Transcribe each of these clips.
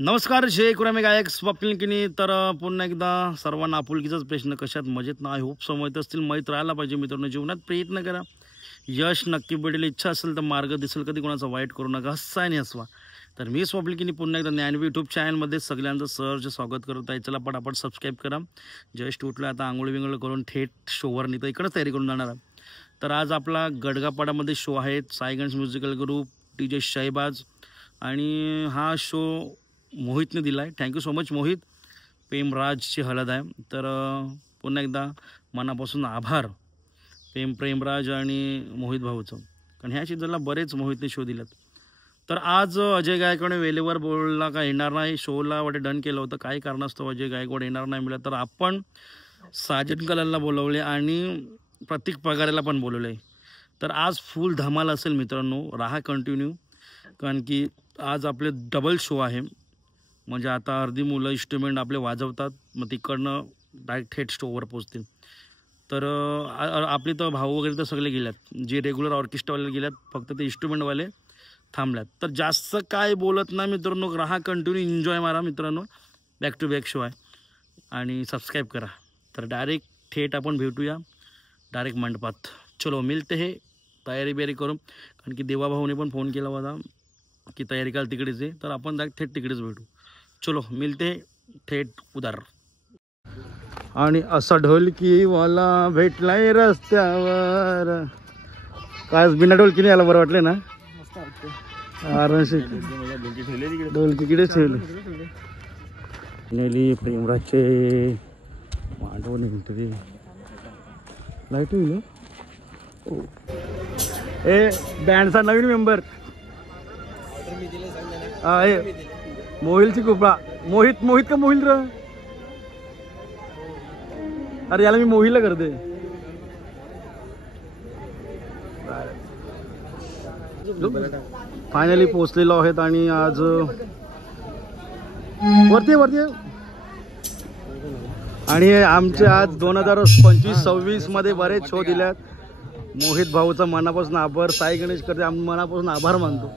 नमस्कार जय कुरामे गायक स्वप्नील किनी. तर पुन्हा एकदा सर्वांना आपुलकीचाच प्रश्न, कशात मजेत ना? आय होप समजत असतील. माहीत राहायला पाहिजे मित्रांनो. जीवनात प्रयत्न करा, यश नक्की भेटेल. इच्छा असेल तर मार्ग दिसेल. कधी कोणाचा वाईट करू नका, हस्सा आणि हसवा. तर मी स्वप्नील किनी पुन्हा एकदा ज्ञानवी यूट्यूब चॅनलमध्ये सगळ्यांचं सहर्ष स्वागत करत आहे. चला पटापट सबस्क्राईब करा. जस्ट उठलं आता, आंघोळी विंगळ करून थेट शोवर नाही तर इकडंच तयारी करून जाणार आहे. तर आज आपला गडगापाडामध्ये शो आहे. Saiganj musical group, DJ Shahbaz, आणि हा शो मोहितने दिला आहे. Thank you so much Mohit. प्रेमराजची हळद आहे. तर पुन्हा एकदा मनापासून आभार प्रेमराज आणि मोहित भाऊचं, कारण ह्या सीझनला बरेच मोहितने शो दिलेत. तर आज अजय गायकवाड वेळेवर बोलला का येणार नाही, शोला वाटे डन केलं होतं. काही कारणास्तव अजय गायकवाड येणार नाही मिळालं, तर आपण साजन कलालला बोलवले आणि प्रतीक पगारेला पण बोलवले. तर आज फुल धमाल असेल मित्रांनो, राहा कंटिन्यू, कारण की आज आपले डबल शो आहे. म्हणजे आता अर्धी मुलं इन्स्ट्रुमेंट आपले वाजवतात, मग तिकडनं डायरेक्ट थेट स्टोवर पोचतील. तर आपले तर भाऊ वगैरे तर सगळे गेल्यात, जे रेग्युलर ऑर्केस्ट्रावाले गेल्यात, फक्त ते इन्स्ट्रुमेंटवाले थांबल्यात. तर जास्त काय बोलत नाही मित्रांनो, राहा कंटिन्यू, एन्जॉय मारा मित्रांनो. बॅक टू बॅक शो आहे आणि सबस्क्राईब करा. तर डायरेक्ट थेट आपण भेटूया डायरेक्ट मंडपात. चलो मिळते हे तयारी बियारी करून, कारण की देवाभाऊने पण फोन केला होता की तयारी काल तिकडेच आहे. तर आपण डायरेक्ट थेट तिकडेच भेटू. चलो मिळते थेट उदार. आणि असा ढोलकीवाला भेटलाय रस्त्यावर. काय बिना ढोलकीने याला बरं वाटले ना? ढोलकीकडेच ठेवले. नेली प्रेमराजचे मांडवून इंटरव्ह्यू लाईट होईल. ए बँडचा नवीन मेंबर मोहिलची कृपा. मोहित का मोहिल र? अरे याला मी मोहिलला करते. फायनली पोचलेलो आहेत आणि आज वरती आणि आमचे आज 2025-26 मध्ये बरेच शो दिल्यात. मोहित भाऊचा मनापासून आभार. साई गणेश करते मनापासून आभार मानतो.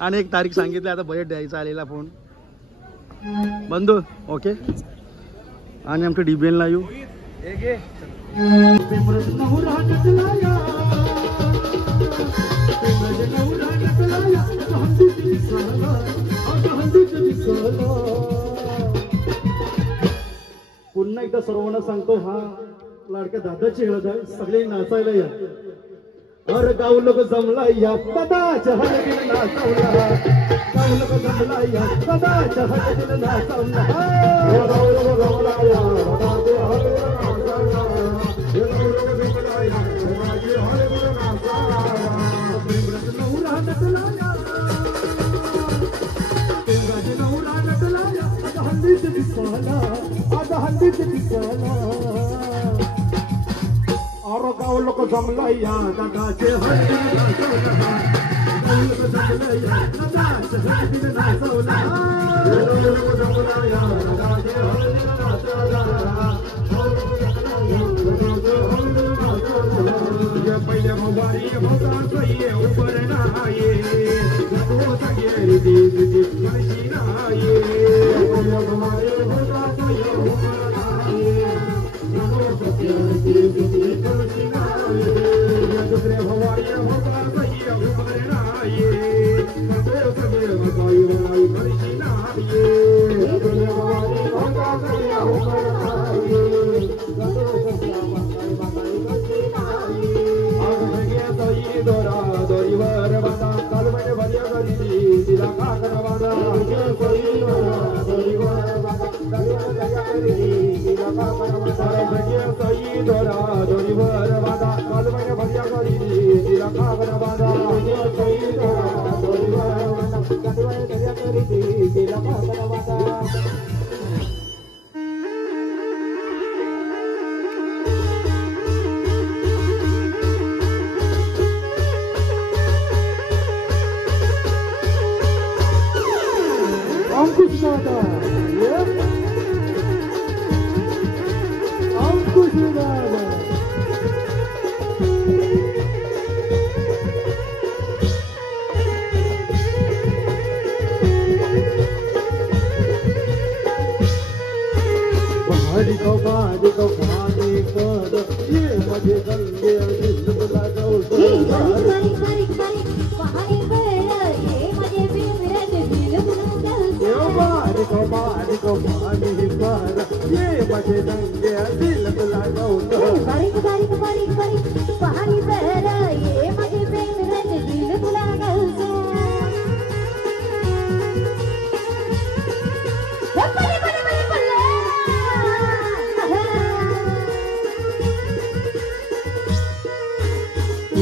आणि एक तारीख सांगितली, आता बजेट द्यायचा आलेला फोन बंधू. ओके. आणि आमच्या DBN ला येऊ. पुन्हा एकदा सर्वांना सांगतो, हा लाडक्या दादाची हळद आहे. सगळे नाचायला या. अरे गाव लोक जमला या दादाच्या हळदीला नाचावला. गाव लोक जमला या दादाच्या हळदीला नाचावला. अरे गाव लोक जमला या दादाचे हळदीला नाचावला. गाव लोक जमला या दादाच्या हळदीला नाचावला. गाव लोक जमला या दादाचे हळदीला नाचावला. पहिल्या मोबारी भोगाचा ये उपर नाये भोगा गेली ती कशी नाये. पहिल्या मोबारी भोगाचा ये उपर नाये भोगा गेली ती कशी नाये. दुसऱ्या भवारी भोगाचा ये उपर नाये भोगा गेली ती कशी नाये. पहिल्या भवारी भोगाचा ये उपर नाये दोरीवर बांधा कालवड भर्या करी तिला काकण बांधा. दोरीवर बांधा तिला काकण बांधा. दोरीवर बांधा कालवड भर्या करी तिला काकण बांधा. दोरीवर बांधा कालवड भर्या करी तिला काकण बांधा. बारीक पाणी कर ये माझे गंगे दिल तुला गवसर बारीक बारीक बारीक पाणी कर ये माझे बिनविराचे दिल तुला गवसर बारीक बारीक पाणी कर ये माझे गंगे दिल तुला गवसर बारीक बारीक बारीक बारीक पाणी कर ये माझे बिनविराचे दिल तुला गवसर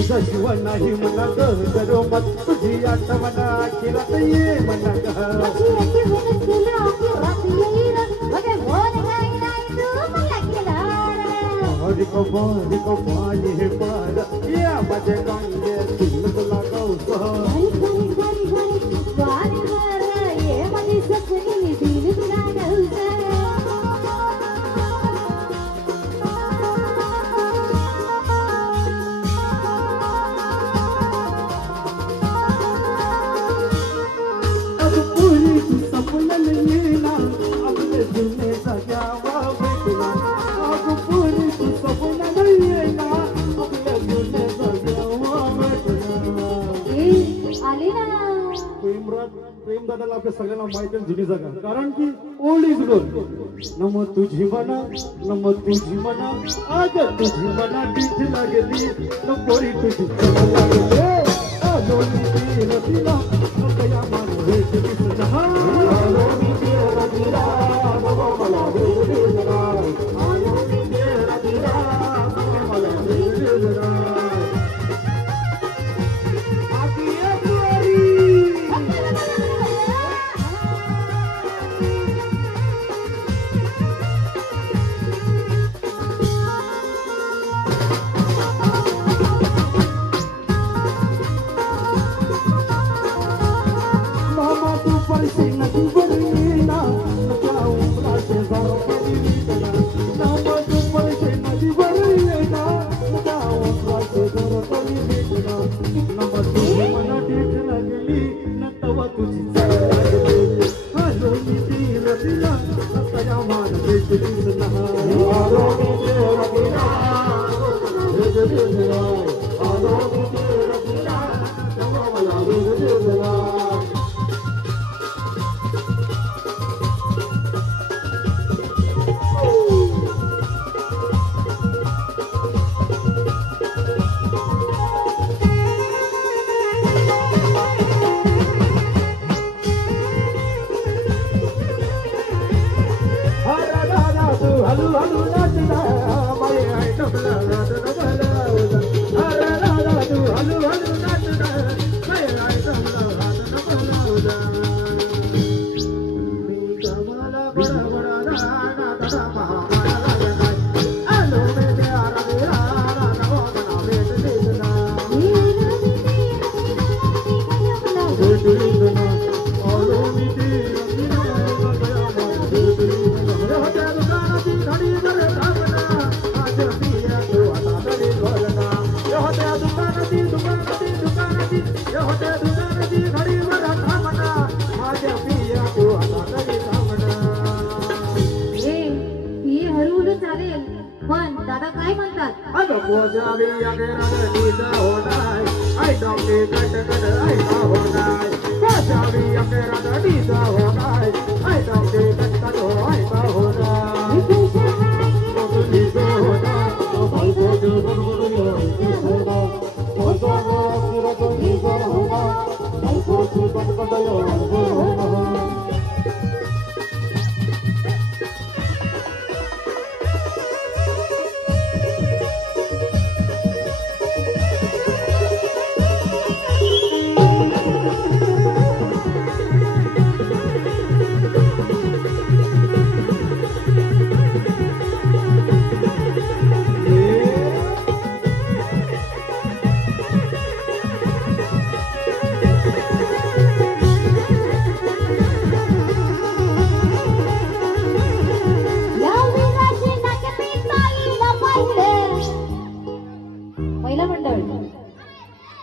तुझा शिव नाही म्हणा गरो मत तुझी आठवण आखिरात ये म्हणा बारीक बारीक पाणी हे पार या माझे गंगे दिल तुला गवसर ये माझी सपनी दिल तुला गवसर प्रेमदादाला आपल्या सगळ्यांना माहिती जुनी जागा कारण की ओल्ड इज गोल्ड नम तुझी मना नम तुझी मना आज तुझी मना तीच लागली न पोरी तुझी लागले आलो मी तिला नकया मान भेट दिसना आलो मी तिला बाबा मला भेट दिसना आलो मी तिला बाबा मला भेट दिसना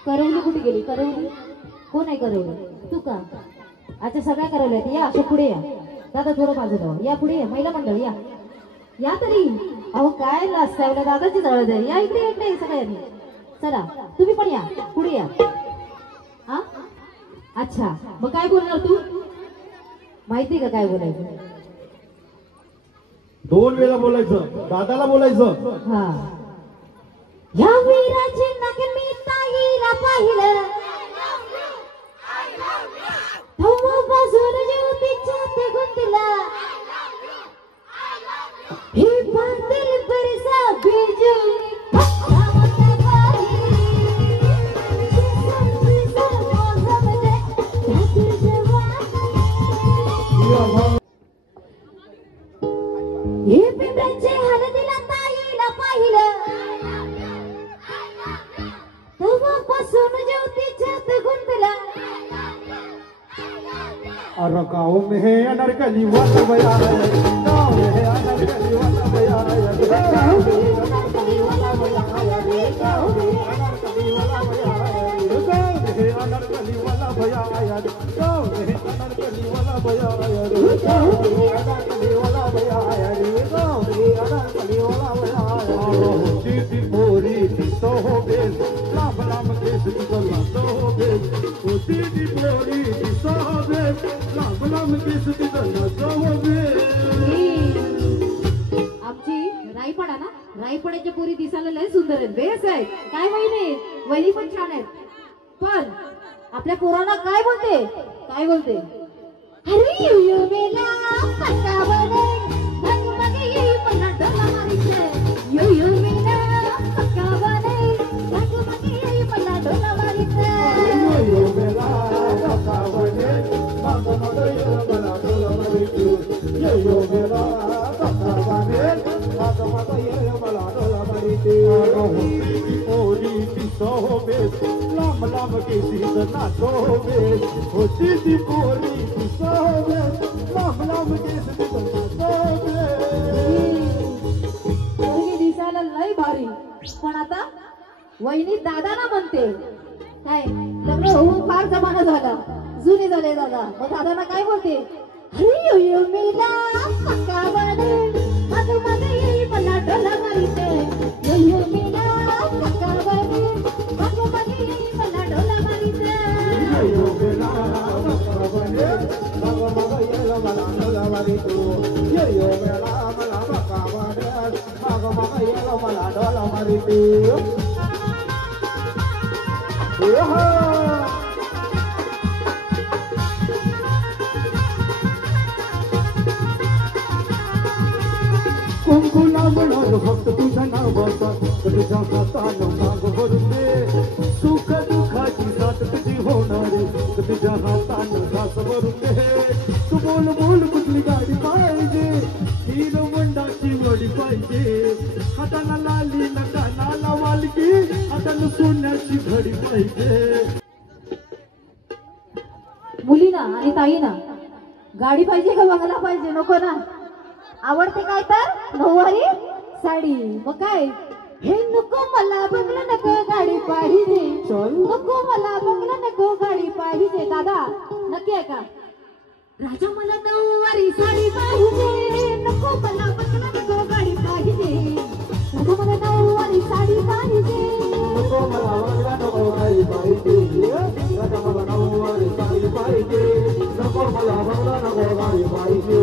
करवली कुठे गेली? करवली कोण आहे? करवली तू का? अच्छा सगळ्या करवल्या या अशा पुढे या दादा थोडं बाजूला या पुढे या महिला मंडळ या तरी अहो काय लाजताय दादाची जवळ द्या या इकडे इकडे सगळ्यांनी चला तुम्ही पण या पुढे या हा अच्छा मग काय बोलणार तू माहिती का काय बोलायचं 2 वेळा बोलायचं दादाला बोलायचं हा या वीराची नगमी ताईला पाहिलं बाजून ज्योतीच्या ते गुंतला हे बांधल परसा बिजू हे पिंपऱ्याचे हळदीला ताईला पाहिलं तेव्हापासून ज्योतीच्या ते गुंतला अरे गाँव में है अनरकली वाला भैया गाँव में है अनरकली वाला भैया गाँव में अनरकली वाला भैया गाँव में अनरकली वाला भैया गाँव में अनरकली वाला भैया गाँव में अनरकली वाला भैया गाँव में अनरकली वाला भैया गाँव में अनरकली वाला भैया दीदी बोरी तो हो गए लाभ लाभ केस निकलना तो हो गए दीदी बोरी तो हो गए लाभ लाभ केस निकलना तो हो गए आमची राईपडा ना राईपड्याच्या पोरी दिसायला लय सुंदर आहेत बेस आहेत काय वहिनी पण छान आहेत पण आपल्या पोरांना काय बोलते अरे यो मेला पक्का बने मग मग ये पन्ना डोला मारिते यो मेला पक्का बने मग मग ये पन्ना डोला मारिते यो मेला पक्का बने मग मग ये पन्ना डोला मारिते यो मेला पक्का बने मग मग ये पन्ना डोला मारिते ओरी की सोबे लाम लाम के सीधना सोबे होती थी पोरी की सोबे लाम लाम के सीधना सोबे पोरगी दिसायला लय भारी पण आता वहिनी दादाला म्हणते काय लग्न होऊन फार जमाना झाला जुने झाले दादा मग दादाला काय बोलते अरे यो मेला पक्का बने मग मग ये पन्ना डोला मारिते यो मेला पक्का बने मग मग ये पन्ना डोला मारिते यो मेला पक्का बने मग मग ये पन्ना डोला मारिते यो मेला पक्का बने मग मग ये पन्ना डोला मारिते कुंकुला म्हणून फक्त तुझं नाव तुझ्या हातानं माग भरून दे सुख दुःखाची साथ तुझी होणार तुझ्या हातानं घास भरून दे तू बोल बोल कुठली गाडी पाहिजे हिरो मंडाची वडी पाहिजे हाताला लाली कानाला वालकी हाताला सोन्याची घडी पाहिजे मुलीना आणि ताईना गाडी पाहिजे का बंगला पाहिजे नको ना आवडते काय तर नऊवारी साडी मग काय हे नको मला बंगला नको गाडी पाहिजे नको मला बंगला नको गाडी पाहिजे दादा नक्की आहे का राजा मला नऊवारी साडी पाहिजे नको मला बंगला नको गाडी पाहिजे राजा मला नऊवारी साडी पाहिजे नको मला बंगला नको गाडी पाहिजे राजा मला नऊवारी साडी पाहिजे नको मला बंगला नको गाडी पाहिजे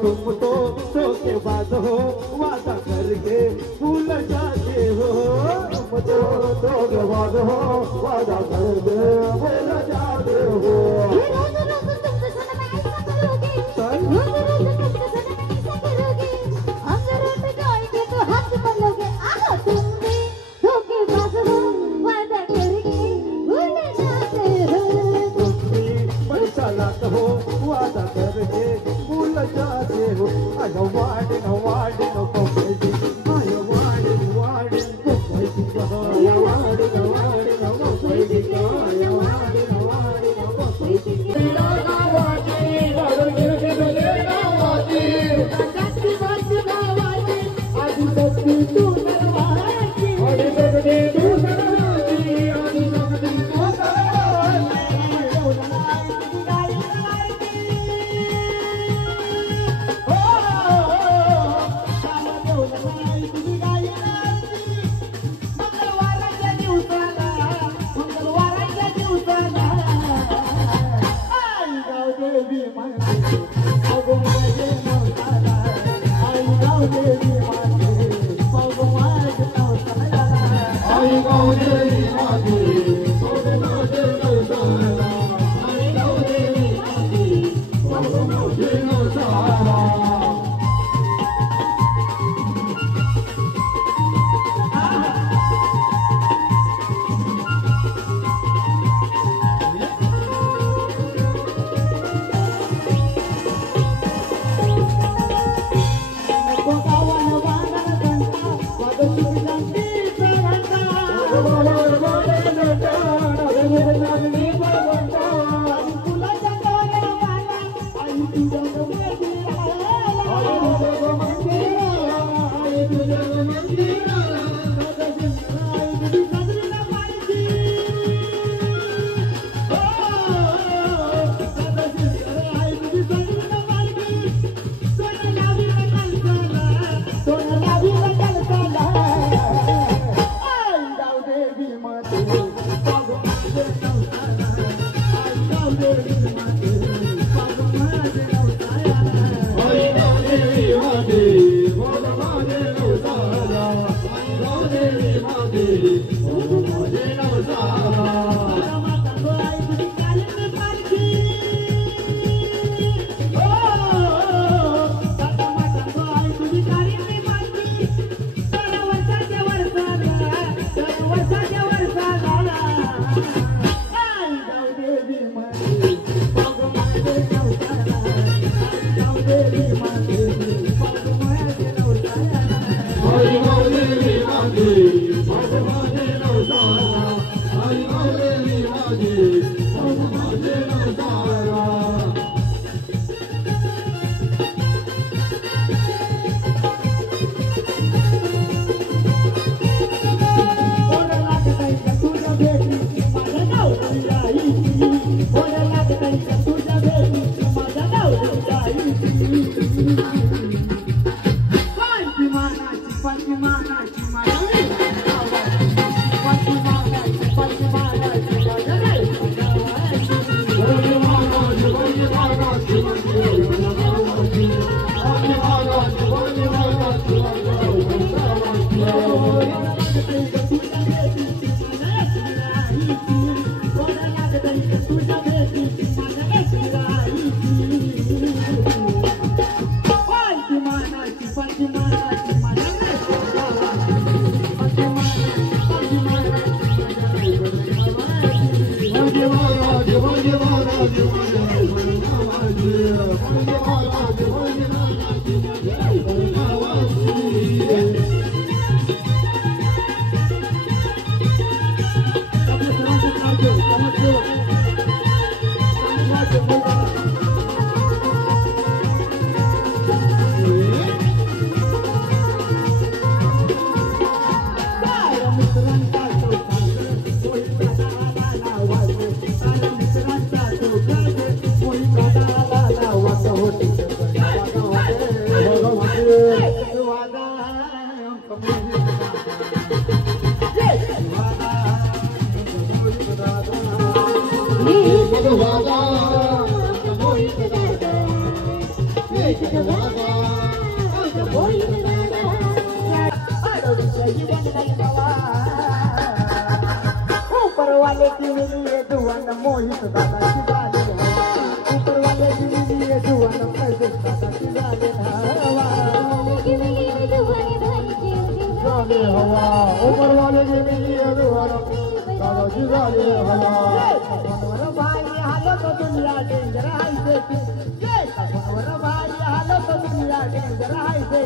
तुम तो धोखेबाज हो वादा करके भूल जाते हो तुम तो धोखेबाज हो वादा करके भूल जाते हो हो वादा करके भूल जाते हो आयो वाडिन वाडिन कोपैती आयो वाडिन वाडिन कोपैती आयो वाडिन वाडिन कोपैती आयो वाडिन वाडिन कोपैती ऊपर वाले की मिली दुआन मोहित दादा की जाने हवा ऊपर वाले की मिली दुआन पैसे दादा की जाने हवा जाने हवा ऊपर वाले की मिली दुआन दादा की जाने हवा मनोहर भाई हालो तो दुनिया डेंजर हाई से मनोहर भाई हालो तो दुनिया डेंजर हाई से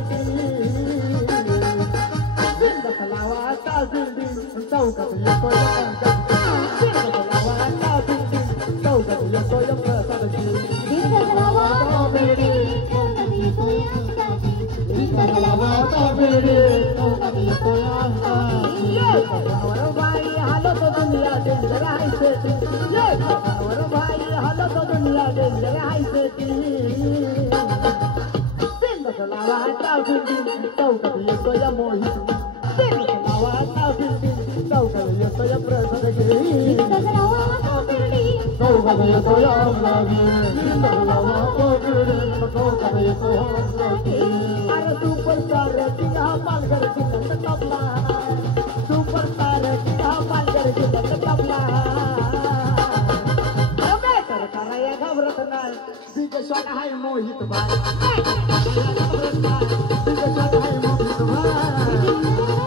Lawata building, चौकात येतो लवाता building, चौकात येतो प्रसादची लवाता building, चौकात येतो मनोहर भाई हालो तो दुनिया डेंजर हाई से मनोहर भाई हालो तो दुनिया डेंजर हाई से लवाता building, चौकात येतो मोहित लवाता building, चौकात येतो प्रसादची लवाता building, चौकात येतो अमलागी लवाता building, चौकात येतो अमलागी अरे सुपरस्टार किंग हा पालघर जिल्ह्यात टपला सुपरस्टार किंग हा पालघर जिल्ह्यात टपला बेटर कराया घाबरत नाही बिग शॉट हाय मोहित भाई घाबरत नाही बिग शॉट हाय मोहित भाई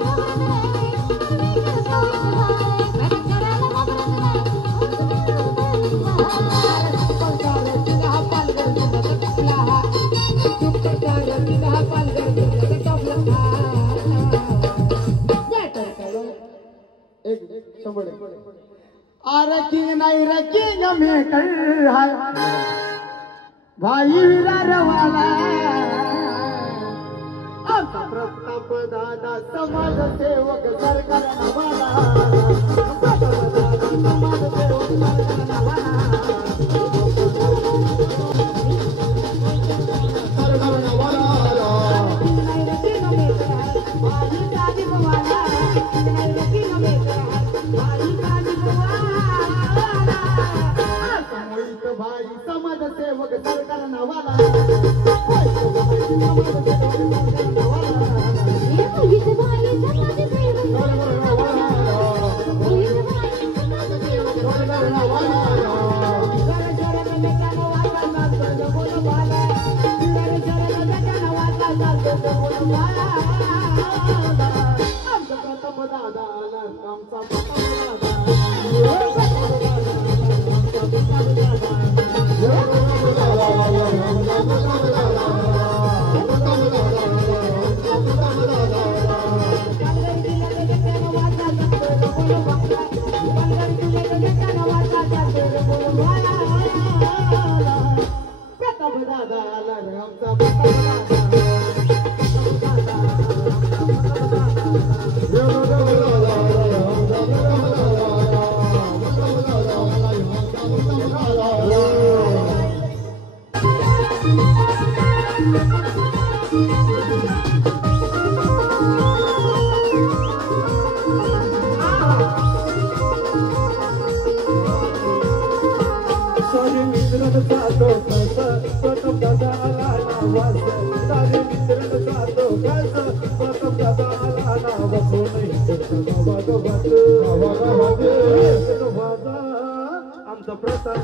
किंग नाही रे किंग मेकर है भाई विरारवाला आमचा प्रताप दादा समाज सेवक सरकार नवाला समाज सेवक सरकार नवाला सरकार नवाला किंग नाही रे किंग मेकर भाई दादी नवाला किंग नाही रे किंग मेकर भाई मोहित भाई समाजसेवक सरकार नावाला आमचा प्रताप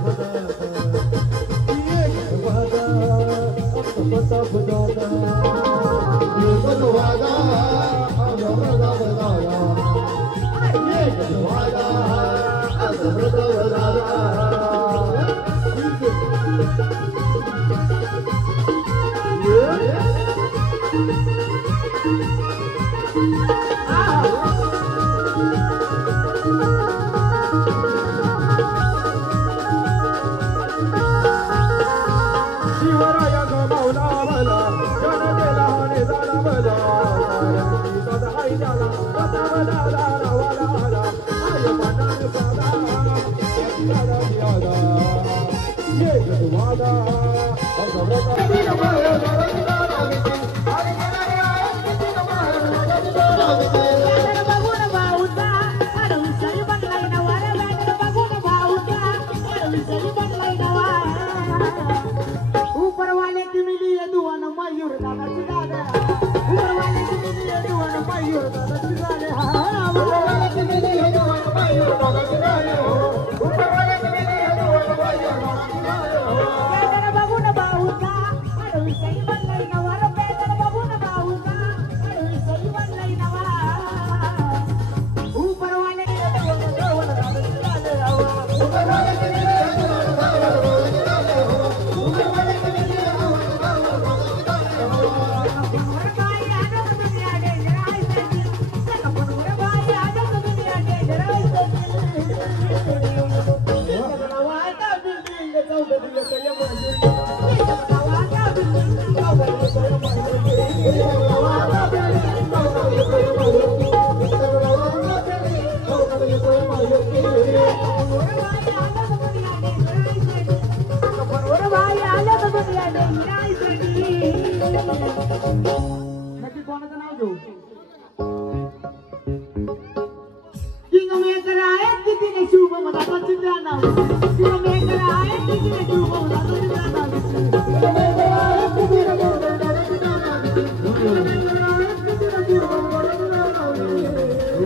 नक्की कोणाचं नाव घेऊ किंगमेकर आहे कितीने शुभ मनाचा चिंता नाव किंगमेकर आहे कितीने शुभ मनाचा चिंता नाव किंगमेकर आहे कितीने शुभ मनाचा चिंता नाव किंगमेकर आहे कितीने शुभ मनाचा चिंता नाव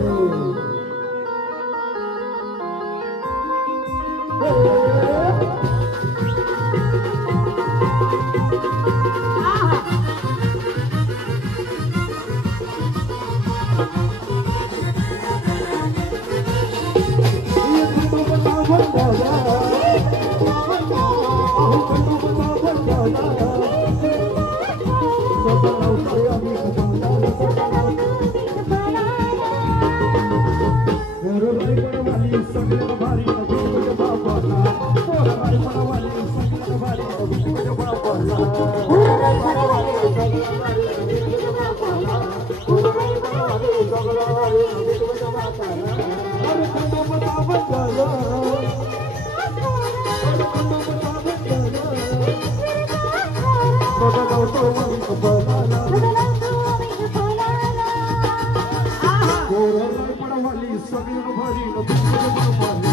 सगळं भारी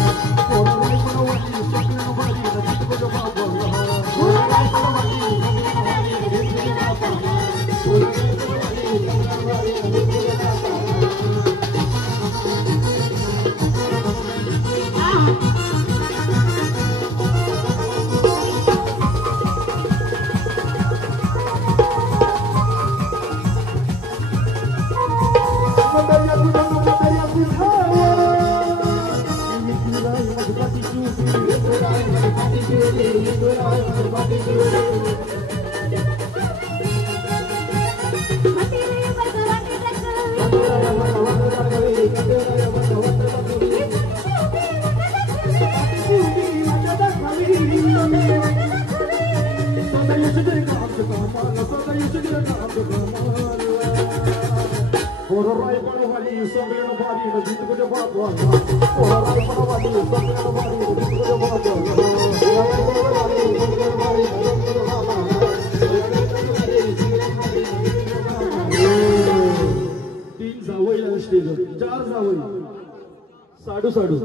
साडू साडू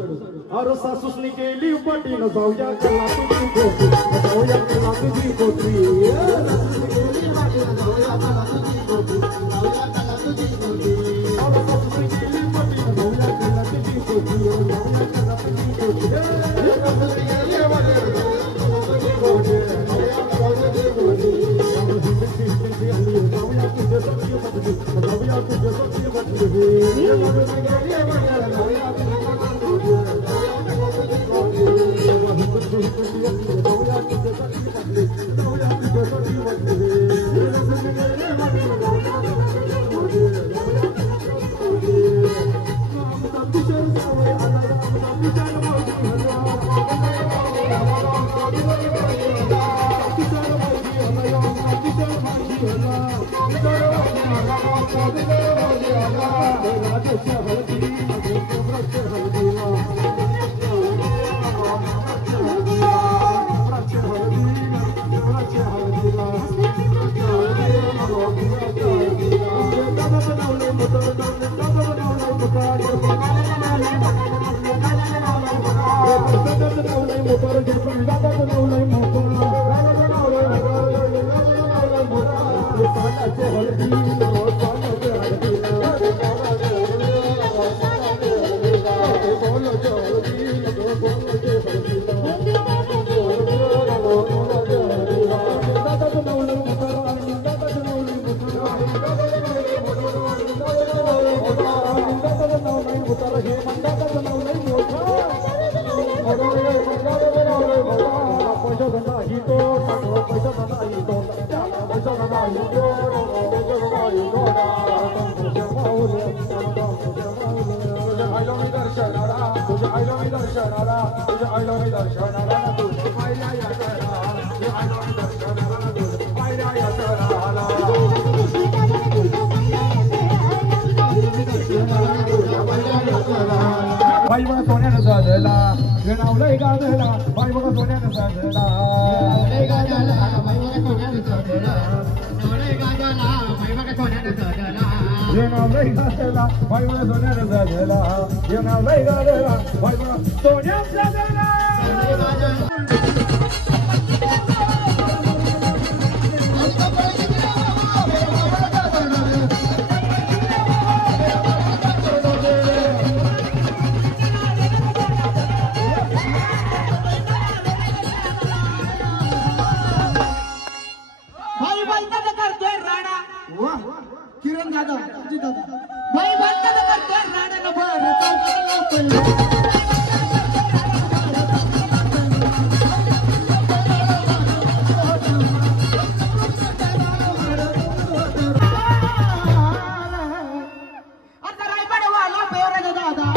अरे सासूसनी केली पाटीन जाऊया कला तुझी पोटी जाऊया कला तुझी पोटी बाई बघा सोन्यानं साजला नावलंय गाजला बाई बघा सोन्यानं साजला नावलंय गाजला बाई बघा सोन्यानं साजला नावलंय गाजला बाई बघा सोन्यानं साजला किरण दादा भाई भक्त करतोय राणा भर चौकाला आता रायबड वाला पेवरा दादा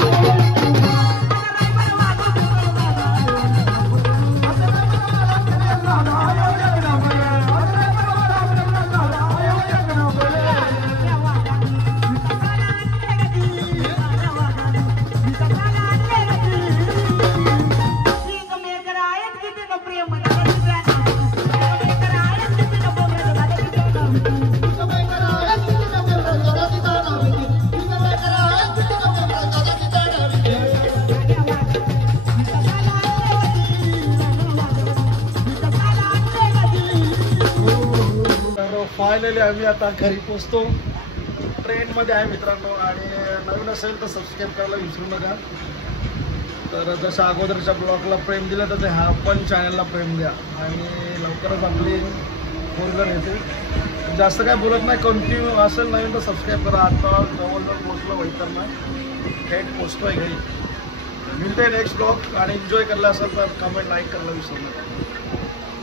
फायनली आम्ही आता घरी पोहोचतो. ट्रेनमध्ये आहे मित्रांनो, आणि नवीन असेल तर सबस्क्राईब करायला विसरू नका. तर जसं अगोदरच्या ब्लॉगला प्रेम दिलं तसं ह्या पण चॅनलला प्रेम द्या आणि लवकरच आपली 4 येते. जास्त काय बोलत नाही, कंटिन्यू असेल नाही तर सबस्क्राईब करा. आता जवळजवळ पोचलो वैतरणा, थेट पोचतोय घरी. मिळते नेक्स्ट ब्लॉग आणि एन्जॉय करला असेल तर कमेंट लाईक करायला विसरू नका.